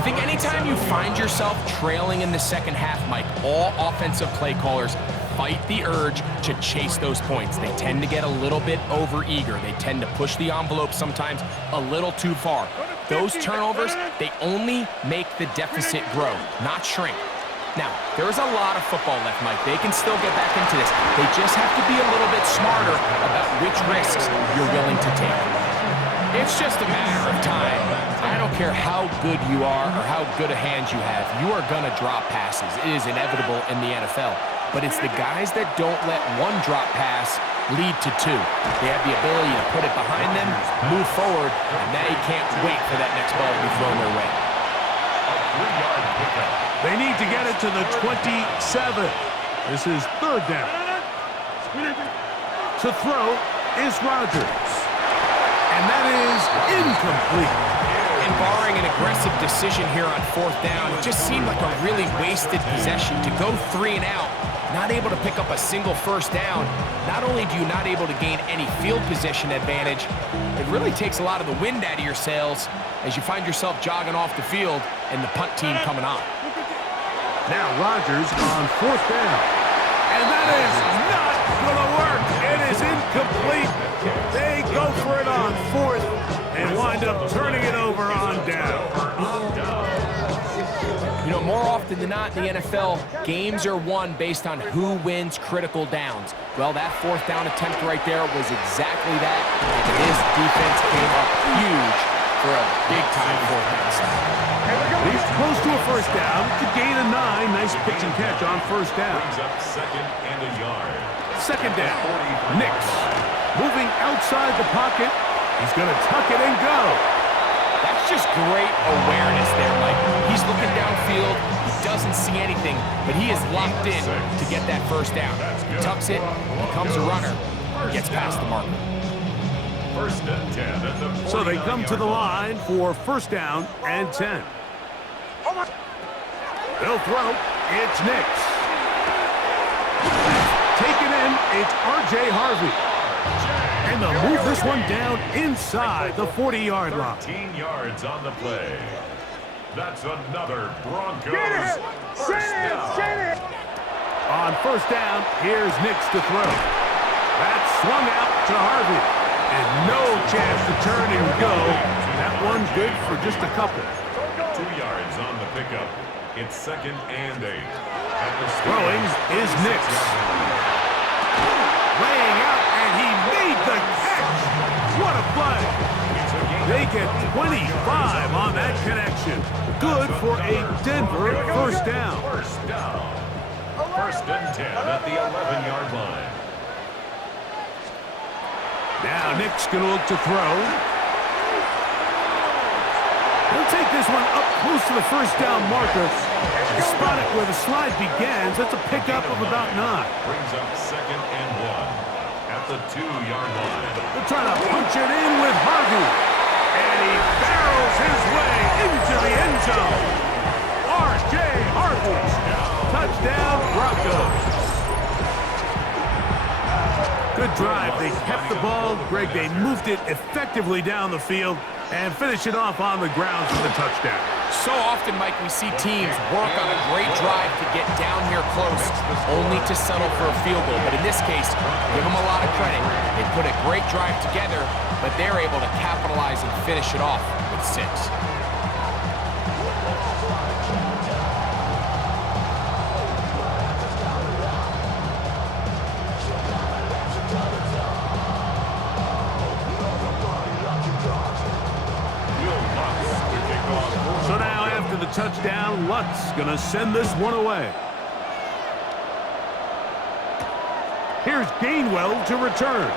I think anytime you find yourself trailing in the second half, Mike, all offensive play callers fight the urge to chase those points. They tend to get a little bit overeager. They tend to push the envelope sometimes a little too far. Those turnovers, they only make the deficit grow, not shrink. Now, there is a lot of football left, Mike. They can still get back into this. They just have to be a little bit smarter about which risks you're willing to take. It's just a matter of time. I don't care how good you are or how good a hand you have. You are going to drop passes. It is inevitable in the NFL. But it's the guys that don't let one drop pass lead to two. They have the ability to put it behind them, move forward, and now you can't wait for that next ball to be thrown their way. They need to get it to the 27. This is third down. To throw is Rodgers. And that is incomplete. And barring an aggressive decision here on fourth down, it just seemed like a really wasted possession to go 3 and out, not able to pick up a single first down. Not only do you not able to gain any field position advantage, it really takes a lot of the wind out of your sails as you find yourself jogging off the field and the punt team coming on. Now Rodgers on fourth down. And that is not going to work. It is incomplete. They go for it on fourth and wind up turning it over on down. You know, more often than not in the NFL, games are won based on who wins critical downs. Well, that fourth down attempt right there was exactly that. And this defense came up huge for a big-time fourth down stop. He's close to a first down to gain a 9. Nice pitch and catch on first down. Second and a yard. Second down. Nix moving outside the pocket. He's going to tuck it and go. That's just great awareness there, Mike. He's looking downfield. He doesn't see anything, but he is locked in to get that first down. He tucks it, becomes a runner, gets past the marker. First and 10 at the So they come to the line for first down and 10. They'll throw. It's Nix. Taken in. It's R.J. Harvey. And they'll move this one down inside the 40-yard line. 13 yards on the play. That's another Broncos first down. On first down, here's Nix to throw. That's swung out to Harvey. And no chance to turn and go. That one good for just a couple. 2 yards on the pickup. It's second and 8. Throwing is Nix. Laying out, and he made the catch. What a play. They get 25 on that connection. Good for a Denver first down. First and 10 at the 11-yard line. Now Nick's going to look to throw. He'll take this one up close to the first down marker. Spot it where the slide begins. That's a pickup of about 9. Brings up second and 1 at the 2-yard line. They're trying to punch it in with Harvey. And he barrels his way into the end zone. R.J. Harvey. Touchdown, Broncos. Good drive. They kept the ball. Greg, they moved it effectively down the field and finish it off on the ground for the touchdown. So often, Mike, we see teams work on a great drive to get down here close, only to settle for a field goal. But in this case, give them a lot of credit. They put a great drive together, but they're able to capitalize and finish it off with 6. So now after the touchdown, Lutz gonna send this one away. Here's Gainwell to return.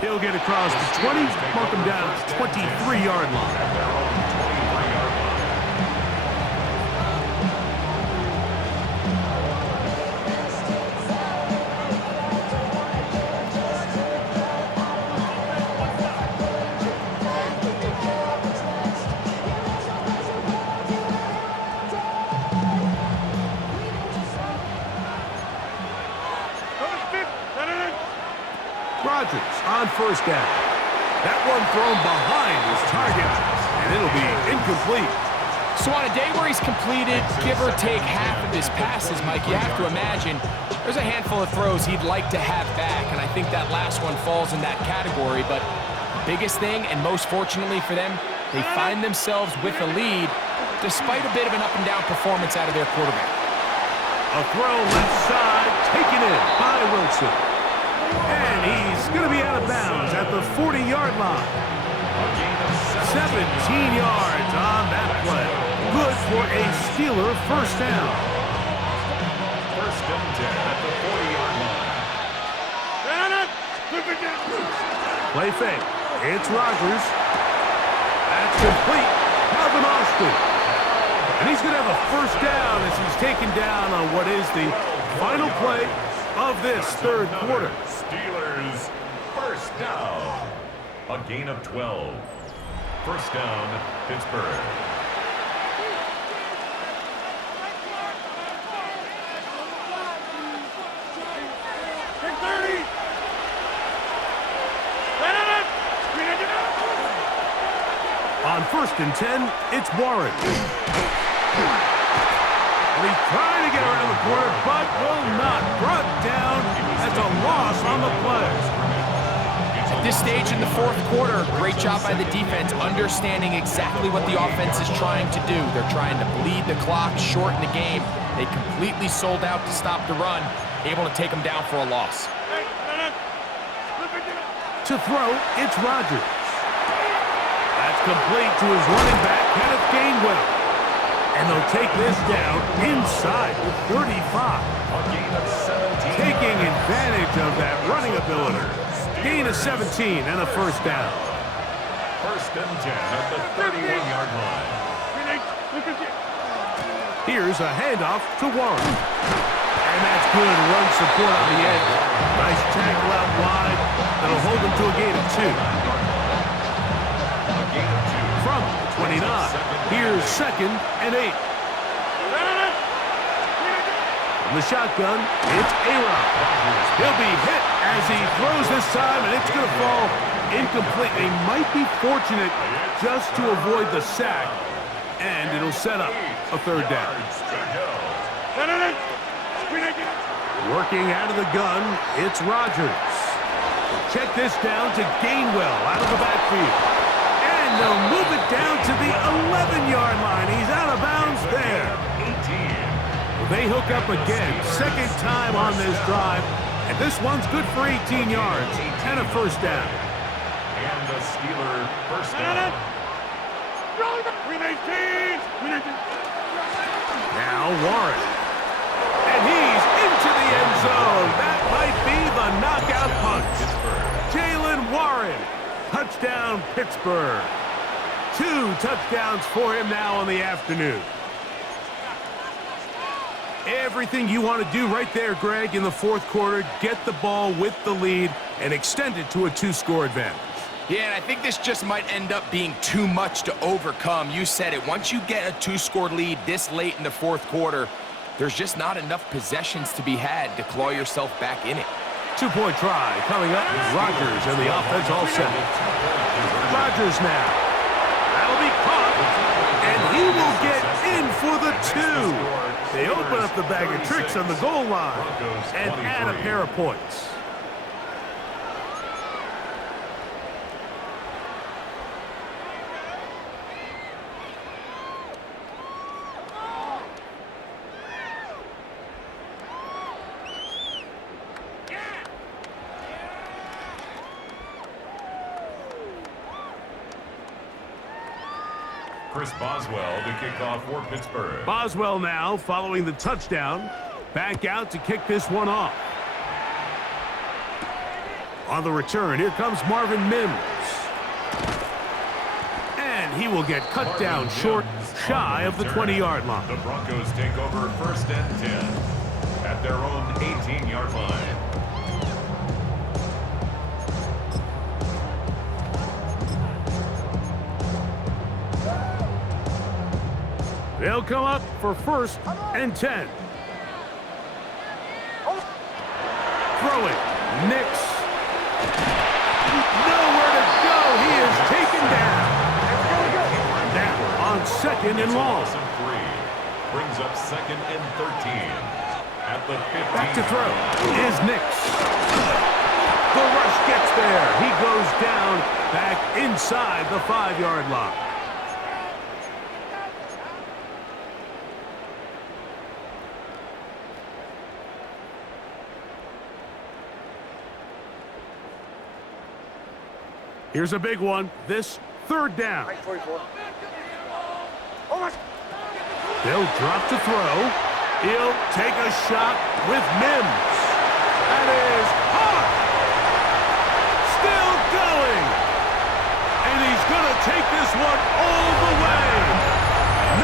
He'll get across the 20, mark him down at the 23-yard line. Rodgers on first down. That one thrown behind his target, and it'll be incomplete. So on a day where he's completed, give or take half of his passes, Mike, you have to imagine there's a handful of throws he'd like to have back, and I think that last one falls in that category. But the biggest thing, and most fortunately for them, they find themselves with a lead despite a bit of an up-and-down performance out of their quarterback. A throw left side, taken in by Wilson. And he's going to be out of bounds at the 40-yard line. 17 yards on that play. Good for a Steeler first down. First and 10 at the 40-yard line. Play fake. It's Rodgers. That's complete. Calvin Austin. And he's going to have a first down as he's taken down on what is the final play of this third quarter. Steelers first down. A gain of 12. First down, Pittsburgh. On first and 10, it's Warren. And he's trying to get around the corner, but will not. Brought down. That's a loss on the play. At this stage in the fourth quarter, great job by the defense, understanding exactly what the offense is trying to do. They're trying to bleed the clock, shorten the game. They completely sold out to stop the run, able to take them down for a loss. To throw, it's Rodgers. That's complete to his running back, Kenneth Gainwell. And they'll take this down inside the 35. A gain of 17. Taking advantage of that running ability. Gain of 17 and a first down. First and 10 at the 31-yard line. Here's a handoff to Warren. And that's good run support on the edge. Nice tackle out wide. That'll hold them to a gain of 2. From the 29, here's second and 8. From the shotgun, it's A-Rod. He'll be hit as he throws this time, and it's going to fall incomplete. They might be fortunate just to avoid the sack, and it'll set up a third down. Working out of the gun, it's Rodgers. Check this down to Gainwell out of the backfield. And they'll move it down to the 11-yard line. He's out of bounds there. They hook up again, second time on this drive. And this one's good for 18 yards and a first down. And the Steeler first down. Now Warren. And he's into the end zone. That might be the knockout punch. Jalen Warren. Touchdown, Pittsburgh. 2 touchdowns for him now on the afternoon. Everything you want to do right there, Greg, in the fourth quarter. Get the ball with the lead and extend it to a 2-score advantage. Yeah, and I think this just might end up being too much to overcome. You said it. Once you get a 2-score lead this late in the fourth quarter, there's just not enough possessions to be had to claw yourself back in it. 2-point try coming up with Rodgers and the offense all set. Rodgers now. That'll be caught. And he will get in for the 2. They open up the bag of tricks on the goal line and add a pair of points. Chris Boswell to kick off for Pittsburgh. Boswell now following the touchdown. Back out to kick this one off. On the return, here comes Marvin Mims. And he will get cut down short, shy of the 20-yard line. The Broncos take over first and 10 at their own 18-yard line. They'll come up for first and 10. Throwing. Nix. Nowhere to go. He is taken down. second and long. Brings up 2nd and 13. At the 15. Back to throw is Nix. The rush gets there. He goes down back inside the 5-yard line. Here's a big one. This 3rd down. They'll drop to throw. He'll take a shot with Mims. That is hot. Still going. And he's going to take this one all the way.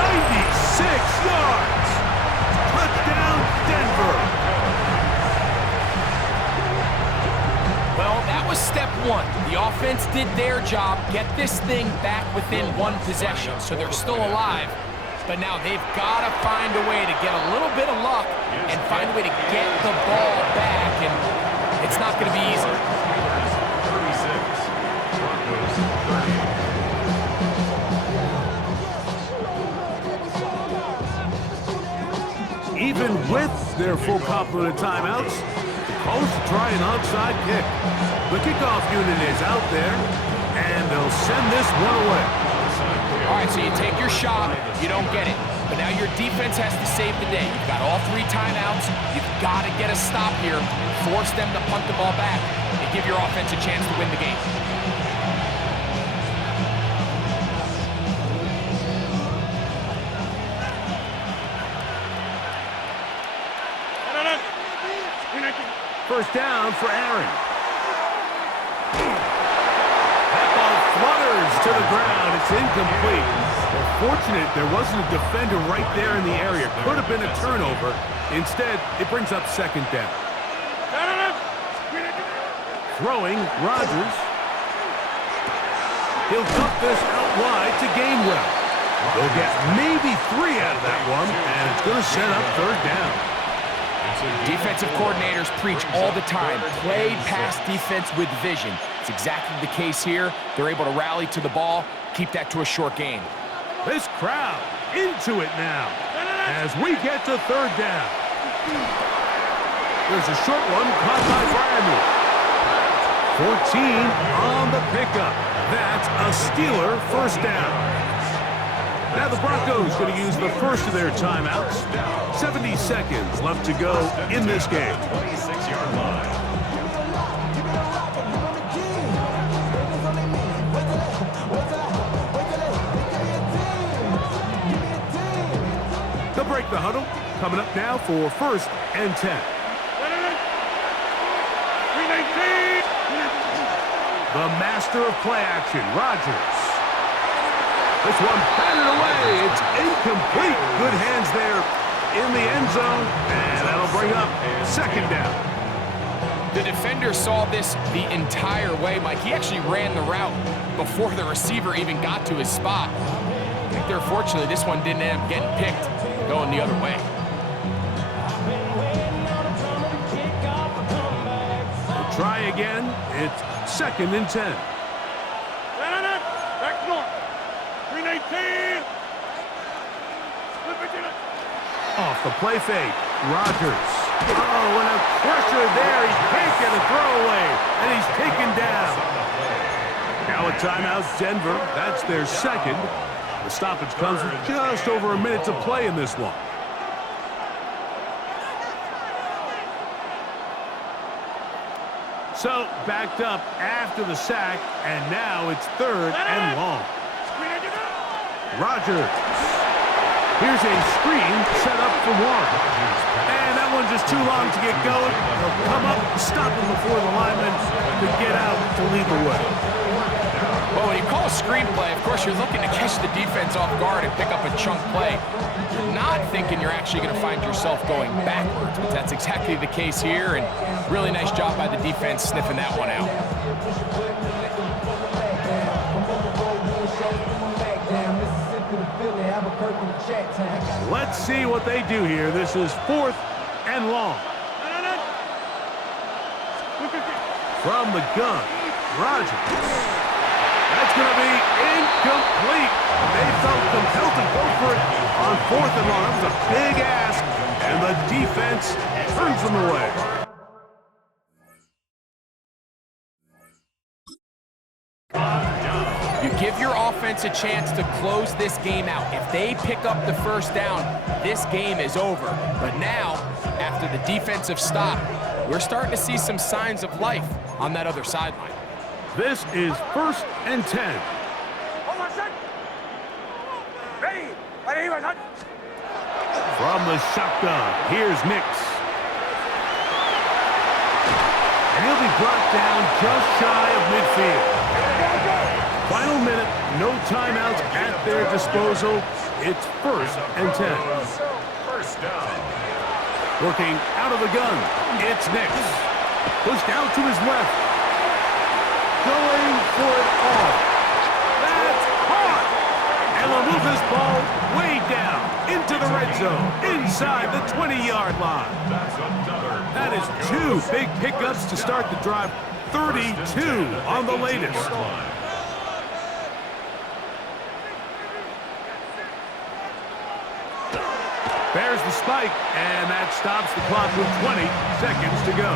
96 yards. Touchdown, Denver. Well, that was step one. The offense did their job, get this thing back within 1 possession, so they're still alive. But now they've got to find a way to get a little bit of luck and find a way to get the ball back, and it's not going to be easy. 36. Broncos 30. Even with their full complement of timeouts, the Colts try an onside kick. The kickoff unit is out there, and they'll send this one away. All right, so you take your shot, you don't get it. But now your defense has to save the day. You've got all 3 timeouts. You've got to get a stop here, force them to punt the ball back, and give your offense a chance to win the game. First down for Aaron. That ball flutters to the ground. It's incomplete. Well, fortunate there wasn't a defender right there in the area. Could have been a turnover. Instead, it brings up 2nd down. Throwing, Rodgers. He'll dump this out wide to Gainwell. They'll get maybe 3 out of that one, and it's going to set up 3rd down. Defensive coordinators preach all the time, play pass defense with vision. It's exactly the case here. They're able to rally to the ball, keep that to a short game. This crowd into it now as we get to 3rd down. There's a short one caught by Bryant. 14 on the pickup. That's a Steeler first down. Now the Broncos going to use the first of their timeouts. 70 seconds left to go in this game. 26-yard line. They'll break the huddle. Coming up now for 1st and 10. The master of play action, Rodgers. This one batted away. It's incomplete. Good hands there in the end zone, and that'll bring up 2nd down. The defender saw this the entire way, Mike. He actually ran the route before the receiver even got to his spot. I think they're fortunate this one didn't end up getting picked, going the other way. We'll try again. It's 2nd and 10. Off the play fake, Rodgers. Oh, and a pressure there. He can't get a throwaway, and he's taken down. Now a timeout, Denver. That's their 2nd. The stoppage comes with just over a minute to play in this one. So, backed up after the sack, and now it's 3rd and long. Rodgers. Here's a screen set up for one. And that one's just too long to get going. They'll come up and stop him before the lineman to get out to lead the way. Well, when you call a screenplay, of course, you're looking to catch the defense off guard and pick up a chunk play. You're not thinking you're actually going to find yourself going backwards, but that's exactly the case here, and really nice job by the defense sniffing that one out. Let's see what they do here. This is 4th and long. From the gun, Rodgers. That's going to be in complete. They felt compelled to go for it on 4th and long. That was a big ask, and the defense turns them away. You give your offense a chance to close this game out. If they pick up the first down, this game is over. But now, after the defensive stop, we're starting to see some signs of life on that other sideline. This is 1st and 10. From the shotgun, here's Nix. And he'll be brought down just shy of midfield. Final minute, no timeouts at their disposal. It's 1st and 10. First down. Working out of the gun, it's Nix. Pushed out to his left. Going for it all. That's caught! And they'll move this ball way down into the red zone, inside the 20-yard line. That's another. That is 2 big pickups to start the drive. 32 on the latest. Bears the spike, and that stops the clock with 20 seconds to go.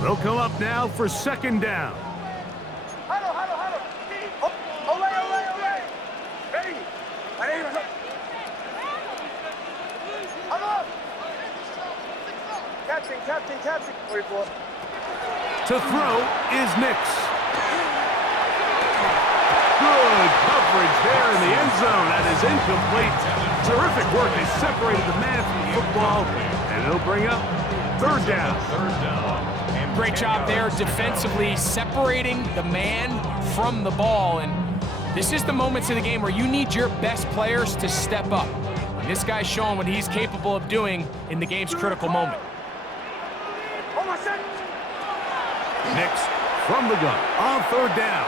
They'll come up now for 2nd down. Captain. To throw is Nix. Good coverage there in the end zone. That is incomplete. Terrific work. They separated the man from the football, and it'll bring up 3rd down. Great job there defensively, separating the man from the ball. And this is the moments of the game where you need your best players to step up. And this guy's showing what he's capable of doing in the game's critical moment. Nix from the gun on 3rd down.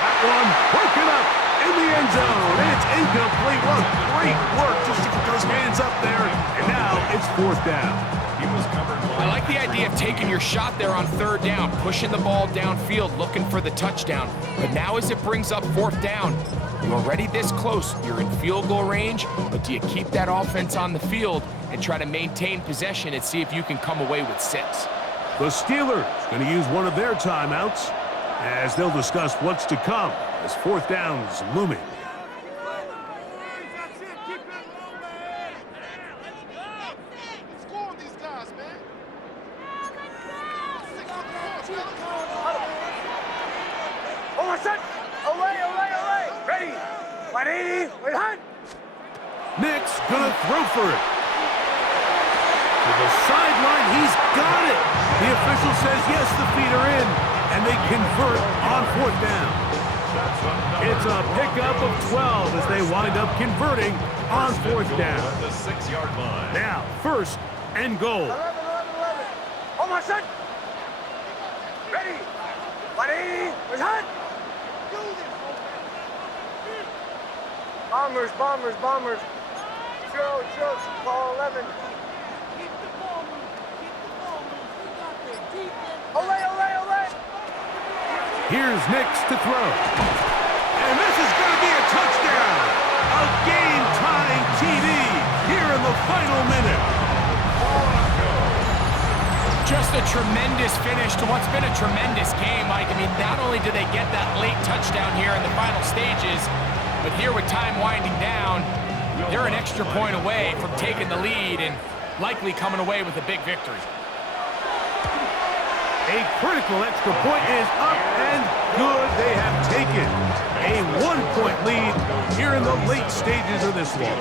That one broken up in the end zone. It's incomplete. What great work just to get those hands up there. And now it's 4th down. He was covered. I like the idea of taking your shot there on 3rd down, pushing the ball downfield, looking for the touchdown. But now as it brings up 4th down, you're already this close. You're in field goal range, but do you keep that offense on the field and try to maintain possession and see if you can come away with 6? The Steelers going to use one of their timeouts as they'll discuss what's to come as 4th down is looming. Nix gonna throw for it. To the sideline, he's got it. The official says yes, the feet are in, and they convert on 4th down. It's a pickup of 12 as they wind up converting on 4th down. The 6-yard line. Now, 1st and goal. 11. Oh, my son. Ready. 180. We're hot. Bombers. Joe, ball 11. Olay. Here's Nix to throw. And this is going to be a touchdown. A game-tying TD here in the final minute. Just a tremendous finish to what's been a tremendous game, Mike. I mean, not only do they get that late touchdown here in the final stages, but here with time winding down, they're an extra point away from taking the lead and likely coming away with a big victory. A critical extra point is up and good. They have taken a 1-point lead here in the late stages of this one.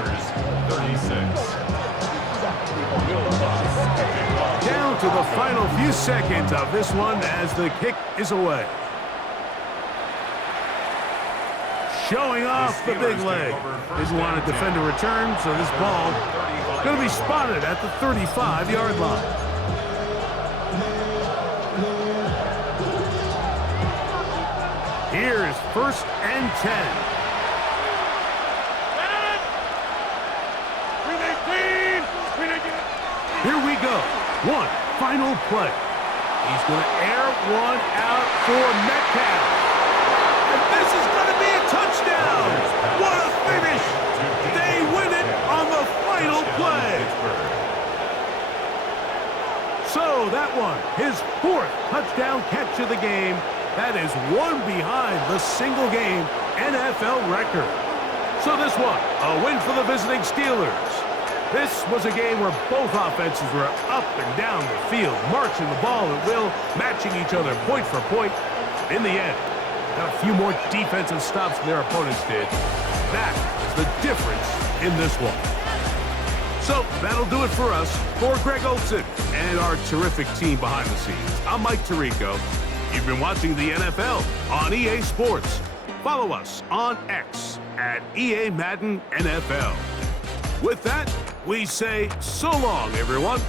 36. Down to the final few seconds of this one as the kick is away. Showing off the big leg. Didn't want to defend a return, so this ball going to be spotted at the 35-yard line. Here is 1st and 10. Here we go. One final play. He's going to air one out for Metcalf. And this is going to be a touchdown. What a finish. They win it on the final play. So that one, his 4th touchdown catch of the game. That is one behind the single-game NFL record. So this one, a win for the visiting Steelers. This was a game where both offenses were up and down the field, marching the ball at will, matching each other point for point. In the end, got a few more defensive stops than their opponents did. That is the difference in this one. So that'll do it for us. For Greg Olson and our terrific team behind the scenes, I'm Mike Tirico. You've been watching the NFL on EA Sports. Follow us on X at EA Madden NFL. With that, we say so long, everyone.